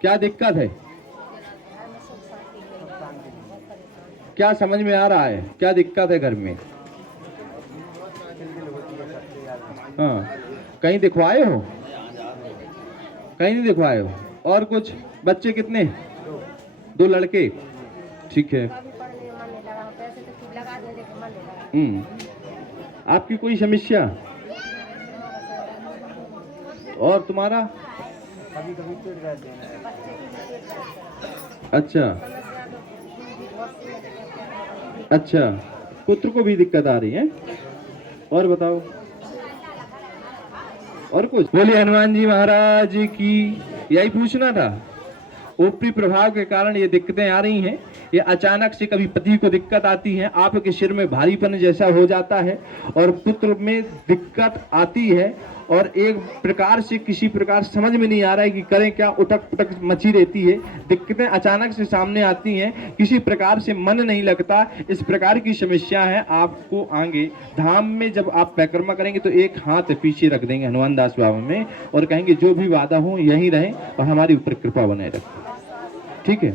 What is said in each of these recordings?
क्या दिक्कत है? क्या समझ में आ रहा है? क्या दिक्कत है घर में? हाँ, कहीं दिखवाए हो? कहीं नहीं दिखवाए हो? और कुछ? बच्चे कितने? 2 लड़के। ठीक है। आपकी कोई समस्या? और तुम्हारा? अच्छा अच्छा, पुत्र को भी दिक्कत आ रही है। और बताओ, और कुछ? बोलिए हनुमान जी महाराज की। यही पूछना था। ऊपरी प्रभाव के कारण ये दिक्कतें आ रही हैं। ये अचानक से कभी पति को दिक्कत आती है, आपके सिर में भारीपन जैसा हो जाता है और पुत्र में दिक्कत आती है और एक प्रकार से किसी प्रकार समझ में नहीं आ रहा है कि करें क्या, उठक पुटक मची रहती है, दिक्कतें अचानक से सामने आती हैं, किसी प्रकार से मन नहीं लगता। इस प्रकार की समस्या है आपको। आगे धाम में जब आप परिक्रमा करेंगे तो एक हाथ पीछे रख देंगे हनुमान दास बाबा में और कहेंगे जो भी वादा हो यहीं रहें और हमारी ऊपर कृपा बनाए रखें। ठीक है,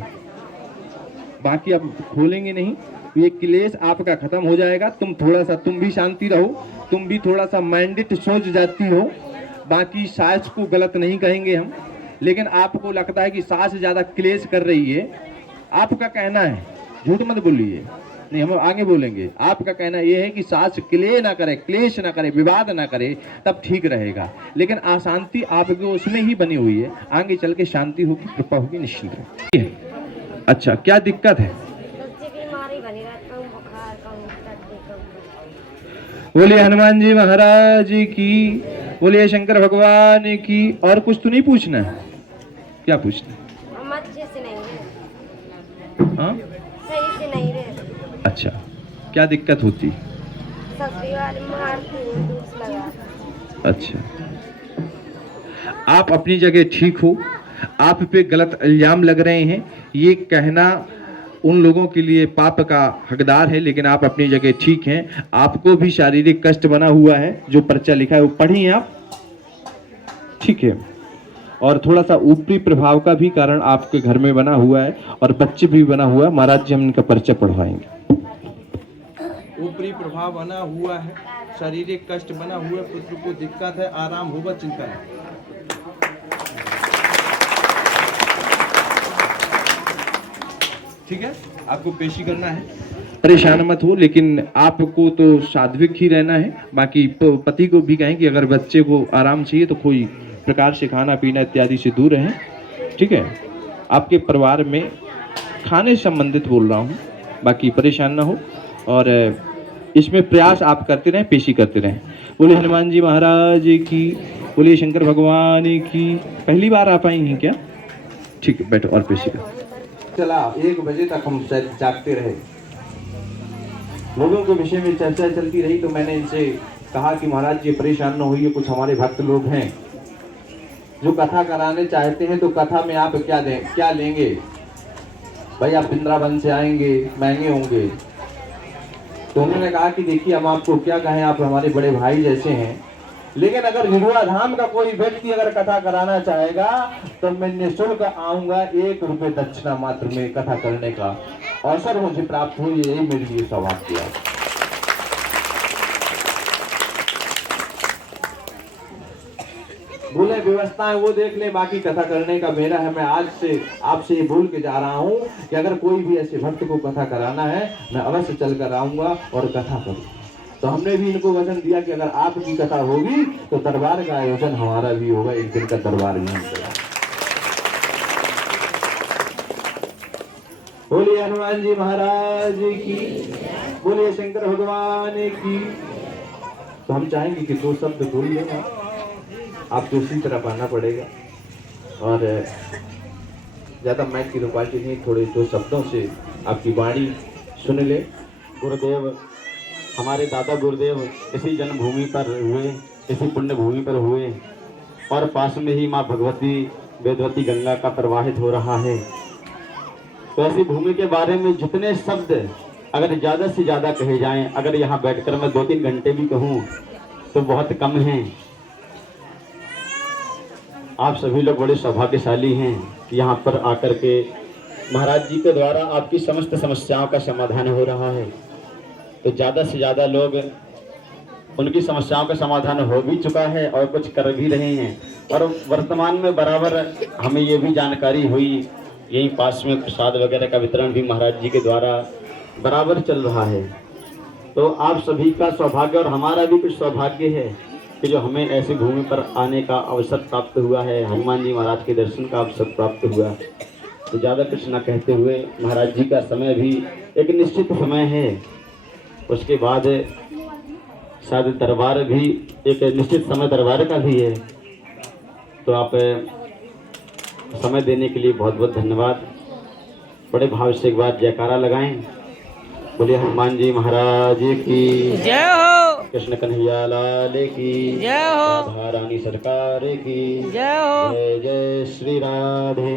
बाकी आप खोलेंगे नहीं, ये क्लेश आपका खत्म हो जाएगा। तुम थोड़ा सा, तुम भी शांति रहो, तुम भी थोड़ा सा माइंडेड सोच जाती हो। बाकी सास को गलत नहीं कहेंगे हम, लेकिन आपको लगता है कि सास ज्यादा क्लेश कर रही है, आपका कहना है, झूठ मत बोलिए, नहीं हम आगे बोलेंगे। आपका कहना यह है कि सास क्लेश ना करे, क्लेश ना करे, विवाद ना करे, तब ठीक रहेगा। लेकिन अशांति आपको उसमें ही बनी हुई है, आगे चल के शांति होगी, कृपा होगी, निश्चिंत रहे। अच्छा, क्या दिक्कत है? बोलिए हनुमान जी महाराज की, बोलिए शंकर भगवान की। और कुछ तो नहीं पूछना है? क्या पूछना है? हाँ, सही से नहीं रहे। अच्छा, क्या दिक्कत होती? अच्छा, आप अपनी जगह ठीक हो, आप पे गलत इल्जाम लग रहे हैं, ये कहना उन लोगों के लिए पाप का हकदार है, लेकिन आप अपनी जगह ठीक हैं। आपको भी शारीरिक कष्ट बना हुआ है, जो पर्चा लिखा है वो पढ़िए आप, ठीक है। और थोड़ा सा ऊपरी प्रभाव का भी कारण आपके घर में बना हुआ है और बच्चे भी बना हुआ है। महाराज जी हम इनका पर्चा पढ़वाएंगे। ऊपरी प्रभाव बना हुआ है, शारीरिक कष्ट बना हुआ है, पुत्र को दिक्कत है, आराम होगा, चिंता नहीं। ठीक है, आपको पेशी करना है, परेशान मत हो, लेकिन आपको तो सात्विक ही रहना है। बाकी पति को भी कहें कि अगर बच्चे को आराम चाहिए तो कोई प्रकार से खाना पीना इत्यादि से दूर रहें। ठीक है, आपके परिवार में खाने संबंधित बोल रहा हूँ, बाकी परेशान ना हो और इसमें प्रयास आप करते रहें, पेशी करते रहें। बोले हनुमान जी महाराज की, बोले शंकर भगवान की। पहली बार आप आई हैं क्या? ठीक है, बैठो और पेशी करो। चला 1 बजे तक हम जागते रहे, लोगों के विषय में चर्चा चलती रही, तो मैंने इनसे कहा कि महाराज जी परेशान न होइए, कुछ हमारे भक्त लोग हैं जो कथा कराने चाहते हैं, तो कथा में आप क्या लेंगे भाई? आप वृंदावन से आएंगे, महंगे होंगे। तो उन्होंने कहा कि देखिए हम आपको क्या कहें, आप हमारे बड़े भाई जैसे हैं, लेकिन अगर निरुआ धाम का कोई व्यक्ति अगर कथा कराना चाहेगा तो मैं निःशुल्क आऊंगा, 1 रुपये दक्षिणा मात्र में कथा करने का अवसर मुझे प्राप्त हुई, यही मेरे लिए सौभाग्य है। बोले व्यवस्थाएं वो देख ले, बाकी कथा करने का मेरा है। मैं आज से आपसे ये बोल के जा रहा हूँ कि अगर कोई भी ऐसे भक्त को कथा कराना है, मैं अवश्य चल कर आऊंगा और कथा करूँ। तो हमने भी इनको वचन दिया कि अगर आपकी कथा होगी तो दरबार का आयोजन हमारा भी होगा, एक दिन का दरबार भी होगा। बोलिए हनुमान जी महाराज की, बोलिए शंकर भगवान की। तो हम चाहेंगे कि 2 शब्द बोल लेना, आपको उसी तरफ आना पड़ेगा और ज्यादा माइक की रुपाटी नहीं, थोड़े 2 शब्दों से आपकी वाणी सुन ले। गुरुदेव, हमारे दादा गुरुदेव इसी जन्मभूमि पर हुए, इसी पुण्य भूमि पर हुए और पास में ही माँ भगवती वेदवती गंगा का प्रवाहित हो रहा है। तो ऐसी भूमि के बारे में जितने शब्द अगर ज़्यादा से ज़्यादा कहे जाएं, अगर यहाँ बैठकर मैं 2-3 घंटे भी कहूँ तो बहुत कम हैं। आप सभी लोग बड़े सौभाग्यशाली हैं। कि यहाँ पर आकर के महाराज जी के द्वारा आपकी समस्त समस्याओं का समाधान हो रहा है। तो ज़्यादा से ज़्यादा लोग उनकी समस्याओं का समाधान हो भी चुका है और कुछ कर भी रहे हैं। और वर्तमान में बराबर हमें ये भी जानकारी हुई, यहीं पास में प्रसाद वगैरह का वितरण भी महाराज जी के द्वारा बराबर चल रहा है। तो आप सभी का सौभाग्य और हमारा भी कुछ सौभाग्य है कि जो हमें ऐसी भूमि पर आने का अवसर प्राप्त हुआ है, हनुमान जी महाराज के दर्शन का अवसर प्राप्त हुआ। तो ज़्यादा कुछ न कहते हुए, महाराज जी का समय भी एक निश्चित समय है, उसके बाद शायद दरबार भी एक निश्चित समय दरबार का भी है। तो आप समय देने के लिए बहुत बहुत धन्यवाद। बड़े भाव से एक बार जयकारा लगाएं। बोलिए हनुमान जी महाराज की जय हो, कृष्ण कन्हैया लाल की जय हो, राधा रानी सरकार की जय हो। जय जय श्री राधे।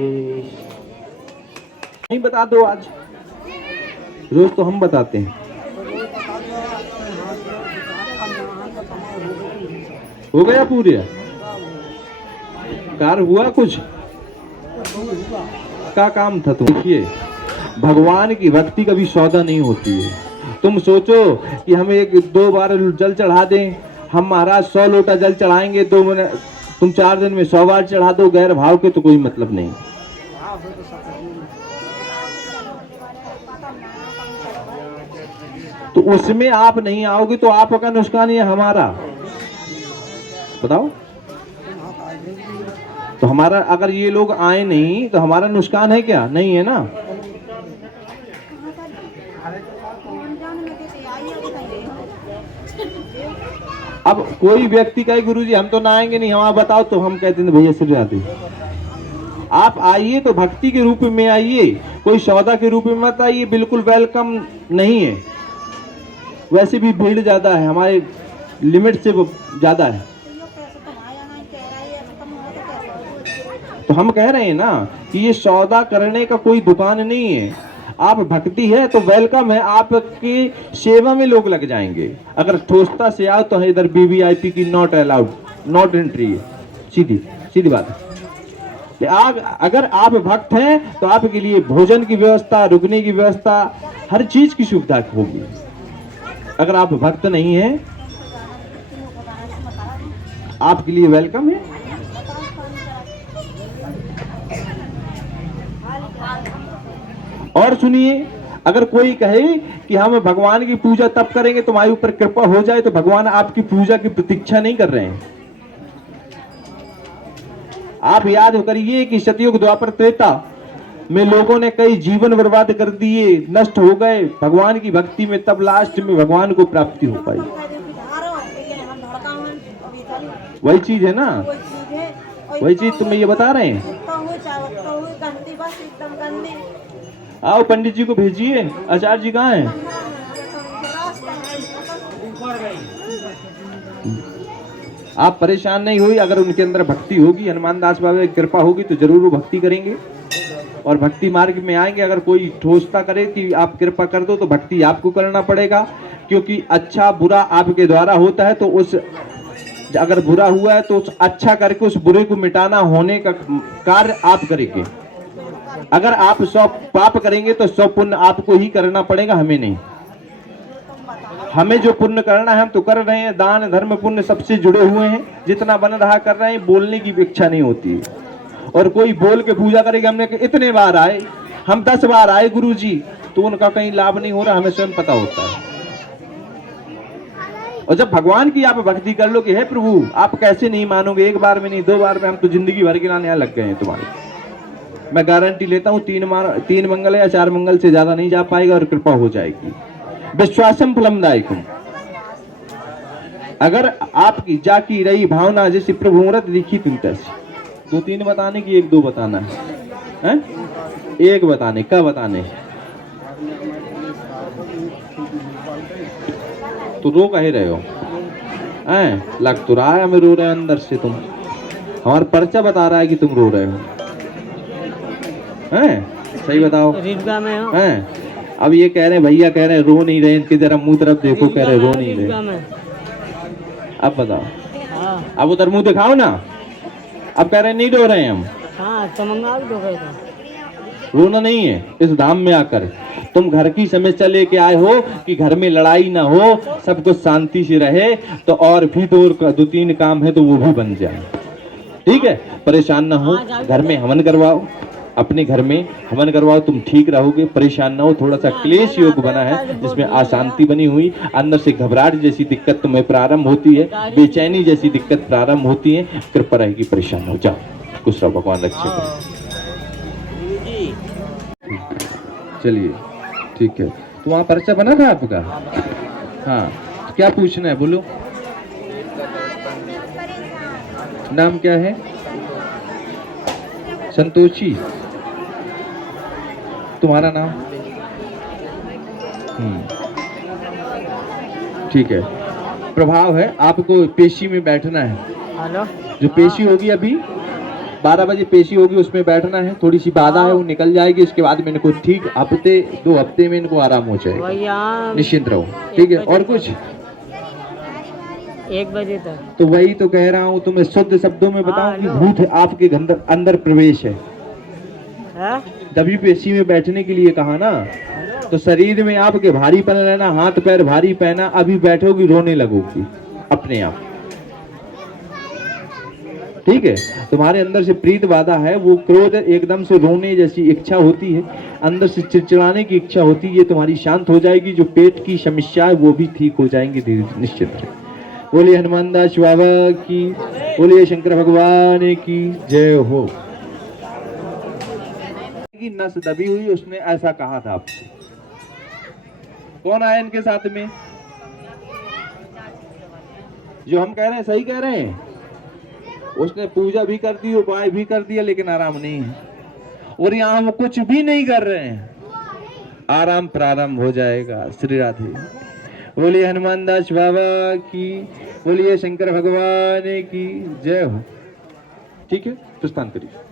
नहीं बता दो आज, रोज तो हम बताते हैं। हो गया पूरे कार हुआ कुछ का काम था। तुम देखिए, भगवान की भक्ति कभी सौदा नहीं होती है। तुम सोचो कि हम एक दो बार जल चढ़ा दें, हम महाराज 100 लोटा जल चढ़ाएंगे 2 मिनट, तुम 4 दिन में 100 बार चढ़ा दो गैर भाव के, तो कोई मतलब नहीं। तो उसमें आप नहीं आओगे तो आपका नुकसान है हमारा, बताओ। तो हमारा अगर ये लोग आए नहीं तो हमारा नुकसान है क्या? नहीं है ना। अब कोई व्यक्ति कहे गुरुजी हम तो ना आएंगे नहीं, हम बताओ, तो हम कहते हैं भैया सिर जाते। आप आइए तो भक्ति के रूप में आइए, कोई सौदा के रूप में मत आइए। बिल्कुल वेलकम नहीं है। वैसे भी भीड़ ज्यादा है, हमारे लिमिट से ज्यादा है। तो हम कह रहे हैं ना कि ये सौदा करने का कोई दुकान नहीं है। आप भक्ति है तो वेलकम है, आपकी सेवा में लोग लग जाएंगे। अगर ठोसता से आओ तो इधर वीवीआईपी की नॉट अलाउड, नॉट एंट्री है, सीधी सीधी बात है। अगर आप भक्त हैं तो आपके लिए भोजन की व्यवस्था, रुकने की व्यवस्था, हर चीज की सुविधा होगी। अगर आप भक्त नहीं हैं, आपके लिए वेलकम है। और सुनिए, अगर कोई कहे कि हम भगवान की पूजा तब करेंगे तुम्हारे ऊपर कृपा हो जाए, तो भगवान आपकी पूजा की प्रतीक्षा नहीं कर रहे हैं। आप याद करिए कि सतयुग द्वापर त्रेता में लोगों ने कई जीवन बर्बाद कर दिए, नष्ट हो गए भगवान की भक्ति में, तब लास्ट में भगवान को प्राप्ति हो पाई। वही चीज है ना, वही चीज तुम्हें ये बता रहे हैं। आओ पंडित जी को भेजिए। आचार्य जी कहाँ हैं? आप परेशान नहीं हुई, अगर उनके अंदर भक्ति होगी, हनुमान दास बाबा की कृपा होगी तो जरूर वो भक्ति करेंगे और भक्ति मार्ग में आएंगे। अगर कोई ठोसता करे कि आप कृपा कर दो, तो भक्ति आपको करना पड़ेगा, क्योंकि अच्छा बुरा आपके द्वारा होता है। तो उस अगर बुरा हुआ है तो उस अच्छा करके उस बुरे को मिटाना होने का कार्य आप करेंगे। अगर आप 100 पाप करेंगे तो 100 पुण्य आपको ही करना पड़ेगा, हमें नहीं। हमें जो पुण्य करना है हम तो कर रहे हैं, दान धर्म पुण्य सबसे जुड़े हुए हैं, जितना बन रहा कर रहे हैं। बोलने की इच्छा नहीं होती है। और कोई बोल के पूजा करेगा, हमने इतने बार आए, हम 10 बार आए गुरुजी, तो उनका कहीं लाभ नहीं हो रहा, हमें स्वयं पता होता है। और जब भगवान की आप भक्ति कर लो कि हे प्रभु आप कैसे नहीं मानोगे, 1 बार में नहीं 2 बार में, हम तो जिंदगी भर के लाने यहाँ लग गए हैं तुम्हारे। मैं गारंटी लेता हूँ 3 मंगल या 4 मंगल से ज्यादा नहीं जा पाएगा और कृपा हो जाएगी। विश्वासम फलमदायकम। अगर आपकी जाकी रही भावना जैसे प्रभु मूर्त दिखी तुम तैसी। 2-3 बताने की, 1-2 बताना है? 1 बताने का बताने। तो रो कहे रहे हो? लग तो रहा है हमें रो रहे हैं अंदर से। तुम हमारा पर्चा बता रहा है कि तुम रो रहे हो। सही बताओ। अब ये कह रहे हैं, भैया कह रहे हैं रो नहीं रहे, इनके जरा मुंह तरफ देखो, कह रहे रो नहीं रहे। अब बताओ, अब उधर मुंह दिखाओ ना। अब कह रहे हैं नहीं रो रहे हैं हम। हाँ तो मंगा भी दो गए थे। रोना नहीं है। इस धाम में आकर तुम घर की समस्या लेके आए हो कि घर में लड़ाई ना हो, सब कुछ शांति से रहे, तो और भी दो तीन काम है तो वो भी बन जाए। ठीक है, परेशान ना हो, घर में हवन करवाओ, अपने घर में हवन करवाओ, तुम ठीक रहोगे। परेशान ना हो, थोड़ा सा क्लेश योग बना है जिसमें अशांति बनी हुई, अंदर से घबराहट जैसी दिक्कत तुम्हें प्रारंभ होती है, बेचैनी जैसी दिक्कत प्रारंभ होती है, कृपा रहेगी, परेशान हो जाओ। खुश रहो, भगवान रक्षे करें। चलिए ठीक है। तो वहाँ पर्चा बना था आपका? हाँ, तो क्या पूछना है बोलो। नाम क्या है? संतोषी। तुम्हारा नाम? ठीक है। प्रभाव है, आपको पेशी में बैठना है। हेलो, जो पेशी होगी अभी 12 बजे पेशी होगी, उसमें बैठना है। थोड़ी सी बाधा है, वो निकल जाएगी। इसके बाद में इनको ठीक हफ्ते 2 हफ्ते में इनको आराम हो जाएगा। भैया निश्चिंत रहो, ठीक है। और कुछ? 1 बजे तक। तो वही तो कह रहा हूँ, तुम्हें शुद्ध शब्दों में बताऊं कि भूत आपके अंदर प्रवेश है। है? तभी पेशी में बैठने के लिए कहा ना। तो शरीर में आपके भारीपन रहना, हाथ पैर भारी पहना, अभी बैठोगी रोने लगोगी अपने आप। ठीक है, तुम्हारे अंदर से प्रीत बाधा है, वो क्रोध एकदम से रोने जैसी इच्छा होती है, अंदर से चिड़चिड़ाने की इच्छा होती है, ये तुम्हारी शांत हो जाएगी। जो पेट की समस्या है वो भी ठीक हो जाएंगी धीरे निश्चित है। बोलिए हनुमान दास बाबा की, बोलिए शंकर भगवान की जय हो। की नस दबी हुई, उसने ऐसा कहा था आपसे। कौन आया इनके साथ में? जो हम कह रहे हैं सही कह रहे हैं। उसने पूजा भी कर दी, उपाय भी कर दिया, लेकिन आराम नहीं है। और यहाँ हम कुछ भी नहीं कर रहे हैं, आराम प्रारंभ हो जाएगा। श्री राधे। बोलिए हनुमान दास बाबा की, बोलिए शंकर भगवान की जय हो। ठीक है, प्रस्थान करिए।